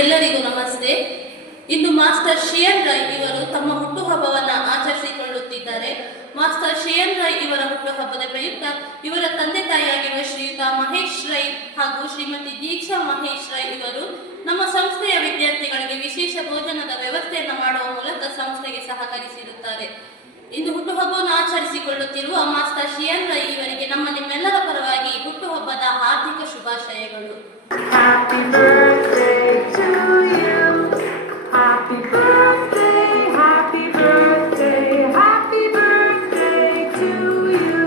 ಎಲ್ಲರಿಗೂ ನಮಸ್ತೆ. ಇಂದು ಮಾಸ್ಟರ್ ಶ್ರೇಯನ್ ರೈ ಇವರು ತಮ್ಮ ಹುಟ್ಟುಹಬ್ಬವನ್ನು ಆಚರಿಸಿಕೊಳ್ಳುತ್ತಿದ್ದಾರೆ. ಮಾಸ್ಟರ್ ಶ್ರೇಯನ್ ರೈ ಇವರ ಹುಟ್ಟುಹಬ್ಬದ ಪ್ರಯುಕ್ತ ಇವರ ತಂದೆ ತಾಯಿಯಾಗಿರುವ ಶ್ರೀಯುತ ಮಹೇಶ್ ರೈ ಹಾಗೂ ಶ್ರೀಮತಿ ದೀಕ್ಷಾ ಮಹೇಶ್ ರೈ ಇವರು ನಮ್ಮ ಸಂಸ್ಥೆಯ ವಿದ್ಯಾರ್ಥಿಗಳಿಗೆ ವಿಶೇಷ ಭೋಜನದ ವ್ಯವಸ್ಥೆಯನ್ನು ಮಾಡುವ ಮೂಲಕ ಸಂಸ್ಥೆಗೆ ಸಹಕರಿಸಿರುತ್ತಾರೆ. ಇಂದು ಹುಟ್ಟುಹಬ್ಬವನ್ನು ಆಚರಿಸಿಕೊಳ್ಳುತ್ತಿರುವ ಮಾಸ್ಟರ್ ಶ್ರೇಯನ್ ರೈ ಇವರಿಗೆ ನಿಮ್ಮೆಲ್ಲರ ಪರವಾಗಿ ಹುಟ್ಟುಹಬ್ಬದ ಹಾರ್ದಿಕ ಶುಭಾಶಯಗಳು. Happy birthday to you. Happy birthday, happy birthday, happy birthday to you.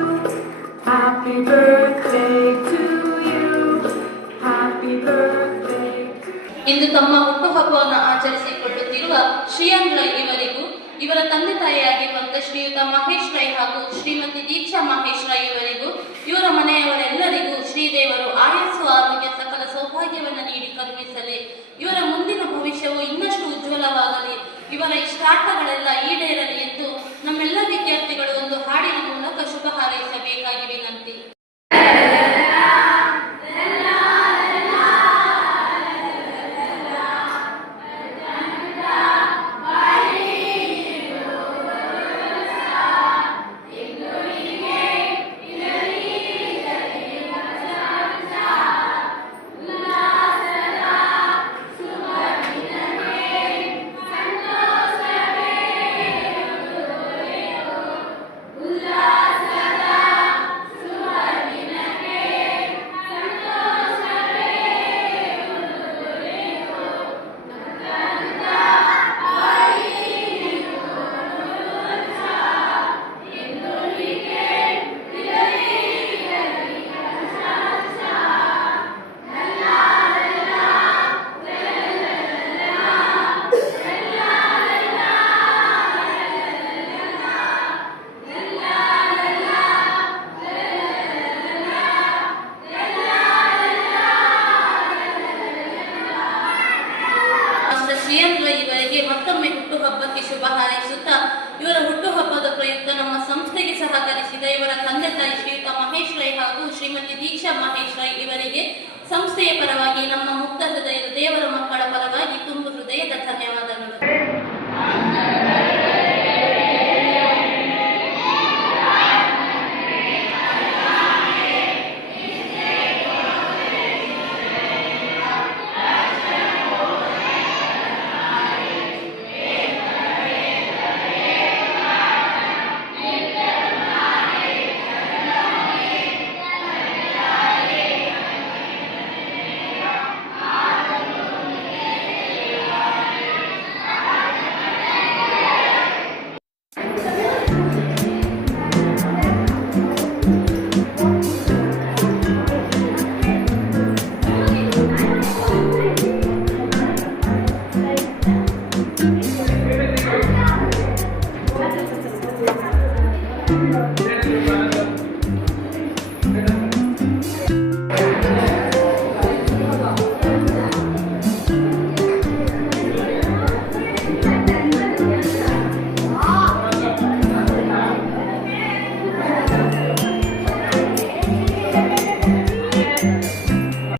Happy birthday to you. Happy birthday to you. ಇಂದು ತಮ್ಮ ಹುಟ್ಟುಹಬ್ಬವನ್ನು ಆಚರಿಸಿಕೊಳ್ಳುತ್ತಿರುವ ಶ್ರೇಯನ್ ರೈ ಇವರಿಗೂ ಇವರ ತಂದೆ ತಾಯಿಯಾಗಿರುವಂತಹ ಶ್ರೀಯುತ ಮಹೇಶ್ ರೈ ಹಾಗೂ ಶ್ರೀಮತಿ ದೀಕ್ಷಾ ಮಹೇಶ್ ರೈ ಇವರಿಗೂ ಇವರ ಮನೆಯವರೆಲ್ಲರಿಗೂ ಶ್ರೀದೇವರು ಆಯಸ್ಸು ಆರೋಗ್ಯ ಸಕಲ ಸೌಭಾಗ್ಯವನ್ನು ನೀಡಿ ಕರುಣಿಸಲಿ. ಇವರ ಮುಂದಿನ ಭವಿಷ್ಯವು ಇನ್ನಷ್ಟು ಉಜ್ವಲವಾಗಲಿ, ಇವರ ಇಷ್ಟಾರ್ಥಗಳೆಲ್ಲ ಈಡೇರಲಿ ಎಂದು ನಮ್ಮೆಲ್ಲ ವಿದ್ಯಾರ್ಥಿಗಳು ಒಂದು ಹಾಡಿನ ಮೂಲಕ ಶುಭ ಹಾರೈಸಬೇಕಾಗಿ ವಿನಂತಿ. ಶ್ರೇಯನ್ ರೈ ಇವರಿಗೆ ಮತ್ತೊಮ್ಮೆ ಹುಟ್ಟುಹಬ್ಬಕ್ಕೆ ಶುಭ ಹಾರೈಸುತ್ತಾ ಇವರ ಹುಟ್ಟುಹಬ್ಬದ ಪ್ರಯುಕ್ತ ನಮ್ಮ ಸಂಸ್ಥೆಗೆ ಸಹಕರಿಸಿದ ಇವರ ತಂದೆ ತಾಯಿ ಶ್ರೀಯುತ ಮಹೇಶ್ ರೈ ಹಾಗೂ ಶ್ರೀಮತಿ ದೀಕ್ಷಾ ಮಹೇಶ್ ರೈ ಇವರಿಗೆ ಸಂಸ್ಥೆಯ ಪರವಾಗಿ ನಮ್ಮ ಮುಕ್ತ ಹೃದಯದ ದೇವರ ಮಕ್ಕಳ ಪರವಾಗಿ ತುಂಬು ಹೃದಯದ ಧನ್ಯವಾದಗಳು.